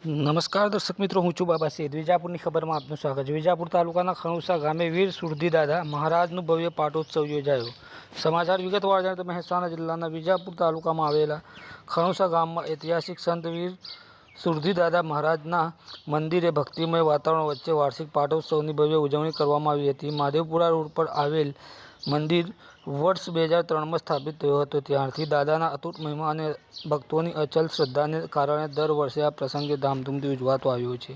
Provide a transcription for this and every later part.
નમસ્કાર દર્શક મિત્રો, હું છું બાબા સૈયદ. વિજાપુરની ખબરમાં આપનું સ્વાગત છે. વિજાપુર તાલુકાના ખણુસા ગામે વીર સુરધીદાદા મહારાજનું ભવ્ય પાટોત્સવ યોજાયો. સમાચાર વિગતવાર જાણીએ તો મહેસાણા જિલ્લાના વિજાપુર તાલુકામાં આવેલા ખણુસા ગામમાં ઐતિહાસિક સંત વીર સુરધીદાદા મહારાજના મંદિરે ભક્તિમય વાતાવરણ વચ્ચે વાર્ષિક પાટોત્સવની ભવ્ય ઉજવણી કરવામાં આવી હતી. માધવપુરા રોડ પર આવેલ મંદિર વર્ષ 2003માં સ્થાપિત થયો હતો. ત્યારથી દાદાના અતૂટ મહિમા અને ભક્તોની અચલ શ્રદ્ધાને કારણે દર વર્ષે આ પ્રસંગે ધામધૂમથી ઉજવાતો આવ્યો છે.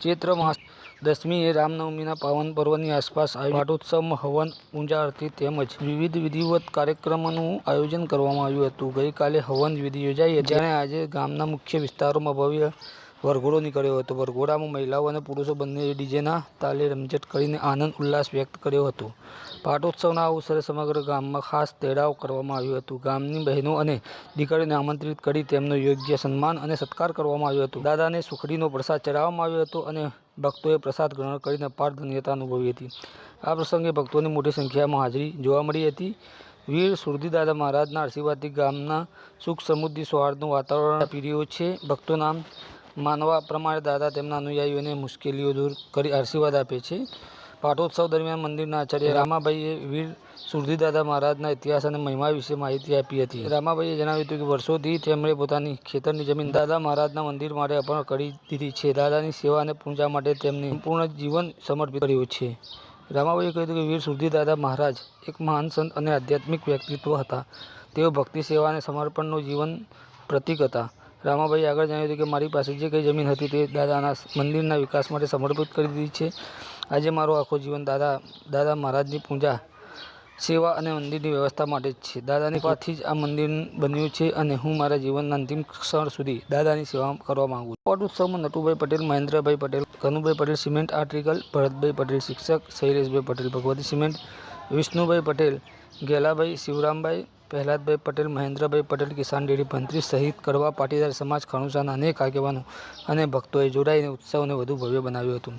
ચૈત્ર માસ 10મીએ રામનવમીના પાવન પર્વની આસપાસ પાટોત્સવમાં હવન, પૂજા આરતી તેમજ વિવિધ વિધિવત કાર્યક્રમોનું આયોજન કરવામાં આવ્યું હતું. ગઈકાલે હવન વિધિ યોજાઈ હતી, જ્યારે આજે ગામના મુખ્ય વિસ્તારોમાં ભવ્ય વરઘોડો નીકળ્યો હતો. વરઘોડામાં મહિલાઓ અને પુરુષો બંને ડીજેના તાલે રમઝટ કરીને આનંદ ઉલ્લાસ વ્યક્ત કર્યો હતો. પાટોત્સવના અવસરે સમગ્ર ગામમાં ખાસ તેડાવ કરવામાં આવ્યો હતો. ગામની બહેનો અને દીકરીઓને આમંત્રિત કરી તેમનો યોગ્ય સન્માન અને સત્કાર કરવામાં આવ્યો હતો. દાદાને સુખડીનો પ્રસાદ ચડાવવામાં આવ્યો હતો અને ભક્તોએ પ્રસાદ ગ્રહણ કરીને અપાર ધન્યતા અનુભવી હતી. આ પ્રસંગે ભક્તોની મોટી સંખ્યામાં હાજરી જોવા મળી હતી. વીર સુરધીદાદા મહારાજના આશીર્વાદથી ગામના સુખ સમૃદ્ધિ સૌહાર્દનું વાતાવરણ આપી રહ્યું છે. ભક્તોના માનવા પ્રમાણે દાદા તેમના અનુયાયીઓને મુશ્કેલીઓ દૂર કરી આશીર્વાદ આપે છે. પાટોત્સવ દરમિયાન મંદિરના આચાર્ય રામાભાઈએ વીર સુરધીદાદા મહારાજના ઇતિહાસ અને મહિમા વિશે માહિતી આપી હતી. રામાભાઈએ જણાવ્યું હતું કે વર્ષોથી તેમણે પોતાની ખેતરની જમીન દાદા મહારાજના મંદિર માટે અર્પણ કરી દીધી છે. દાદાની સેવા અને પૂજા માટે તેમણે સંપૂર્ણ જીવન સમર્પિત કર્યું છે. રામાભાઈએ કહ્યું કે વીર સુરધીદાદા મહારાજ એક મહાન સંત અને આધ્યાત્મિક વ્યક્તિત્વ હતા. તેઓ ભક્તિ, સેવા અને સમર્પણનું જીવન પ્રતીક હતા. રામાભાઈએ આગળ જણાવ્યું હતું કે મારી પાસે જે કંઈ જમીન હતી તે દાદાના મંદિરના વિકાસ માટે સમર્પિત કરી દીધી છે. આજે મારો આખો જીવન દાદા મહારાજની પૂજા, સેવા અને મંદિરની વ્યવસ્થા માટે જ છે. દાદાની કૃપાથી જ આ મંદિર બન્યું છે અને હું મારા જીવનના અંતિમ ક્ષણ સુધી દાદાની સેવા કરવા માંગુ છું. પાટોત્સવમાં નટુભાઈ પટેલ, મહેન્દ્રભાઈ પટેલ, કનુભાઈ પટેલ સિમેન્ટ આર્ટિકલ, ભરતભાઈ પટેલ શિક્ષક, શૈલેષભાઈ પટેલ ભગવતી સિમેન્ટ, વિષ્ણુભાઈ પટેલ ગેલાભાઈ, શિવરામભાઈ, પ્રહલાદભાઈ પટેલ, મહેન્દ્રભાઈ પટેલ કિસાન ડેરી ભંત્રી સહિત કડવા પાટીદાર સમાજ ખણુસાના અનેક આગેવાનો અને ભક્તોએ જોડાઈને ઉત્સવને વધુ ભવ્ય બનાવ્યું હતું.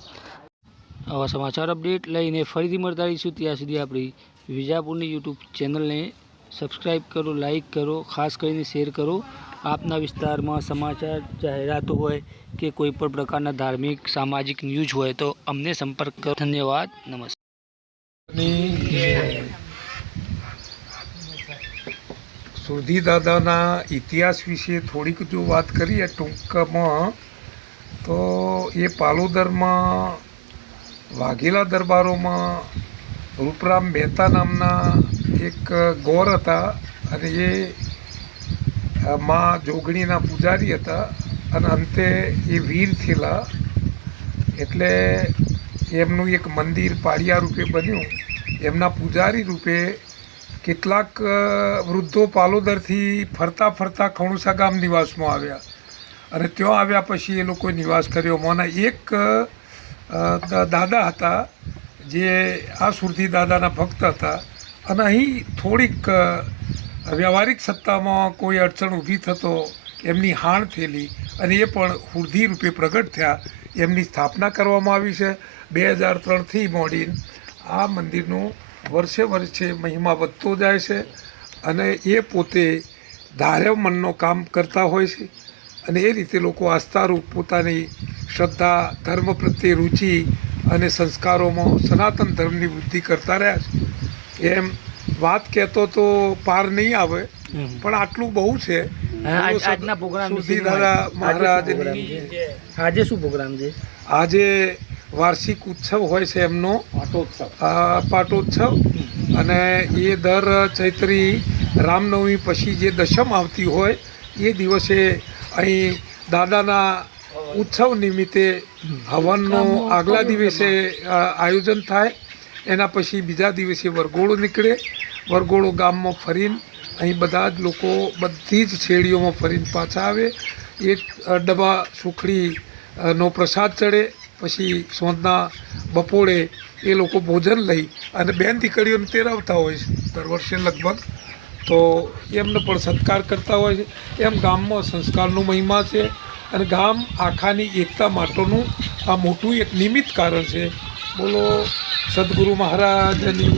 આવા સમાચાર અપડેટ લઈને ફરીથી મળતા રહીશું. ત્યાં સુધી આપણી વિજાપુરની યુટ્યુબ ચેનલને સબસ્ક્રાઈબ કરો, લાઈક કરો, ખાસ કરીને શેર કરો. આપના વિસ્તારમાં સમાચાર, જાહેરાતો હોય કે કોઈ પણ પ્રકારના ધાર્મિક, સામાજિક ન્યૂઝ હોય તો અમને સંપર્ક કરો. ધન્યવાદ. નમસ્કાર. સુરધીદાદાના ઇતિહાસ વિશે થોડીક જો વાત કરીએ ટૂંકમાં, તો એ પાલોદરમાં વાઘેલા દરબારોમાં રૂપરામ મહેતા નામના એક ગોર હતા અને એ મા જોગણીના પૂજારી હતા અને અંતે એ વીર થયેલા. એટલે એમનું એક મંદિર પાડિયા રૂપે બન્યું. એમના પૂજારી રૂપે કેટલાક વૃદ્ધો પાલોદરથી ફરતા ફરતા ખણુસા ગામ નિવાસમાં આવ્યા અને ત્યાં આવ્યા પછી એ લોકોએ નિવાસ કર્યો. મોના એક દાદા હતા જે આ સુરધીદાદાના ભક્ત હતા અને અહીં થોડીક વ્યવહારિક સત્તામાં કોઈ અડચણ ઊભી થતો એમની હાણ થયેલી અને એ પણ હુરધી રૂપે પ્રગટ થયા. એમની સ્થાપના કરવામાં આવી છે. 2003થી મોડીને આ મંદિરનું વર્ષે વર્ષે મહિમા વધતો જાય છે અને એ પોતે ધાર્ય મનનો કામ કરતા હોય છે અને એ રીતે લોકો આસ્થારૂપ પોતાની શ્રદ્ધા, ધર્મ પ્રત્યે રુચિ અને સંસ્કારોમાં સનાતન ધર્મની વૃદ્ધિ કરતા રહ્યા છે. એમ વાત કહેતો તો પાર નહીં આવે, પણ આટલું બહુ છે. આજના પ્રોગ્રામ સુરધીદાદા મહારાજની આજે શું પ્રોગ્રામ છે? આજે વાર્ષિક ઉત્સવ હોય છે એમનો, પાટોત્સવ. અને એ દર ચૈત્રી રામનવમી પછી જે દશમ આવતી હોય એ દિવસે અહીં દાદાના ઉત્સવ નિમિત્તે હવનનો આગલા દિવસે આયોજન થાય. એના પછી બીજા દિવસે વરઘોડો નીકળે. વરઘોડો ગામમાં ફરીને અહીં બધા જ લોકો બધી જ શેરીઓમાં ફરીને પાછા આવે. એક ડબ્બા સુખડીનો પ્રસાદ ચડે. પછી સોંધના બપોરે એ લોકો ભોજન લઈ અને બેન દીકરીઓને તેરાવતા હોય છે દર વર્ષે લગભગ. તો એમને પણ સત્કાર કરતા હોય છે. એમ ગામમાં સંસ્કારનું મહિમા છે અને ગામ આખાની એકતા માટેનું આ મોટું એક નિમિત્ત કારણ છે. બોલો સદગુરુ મહારાજની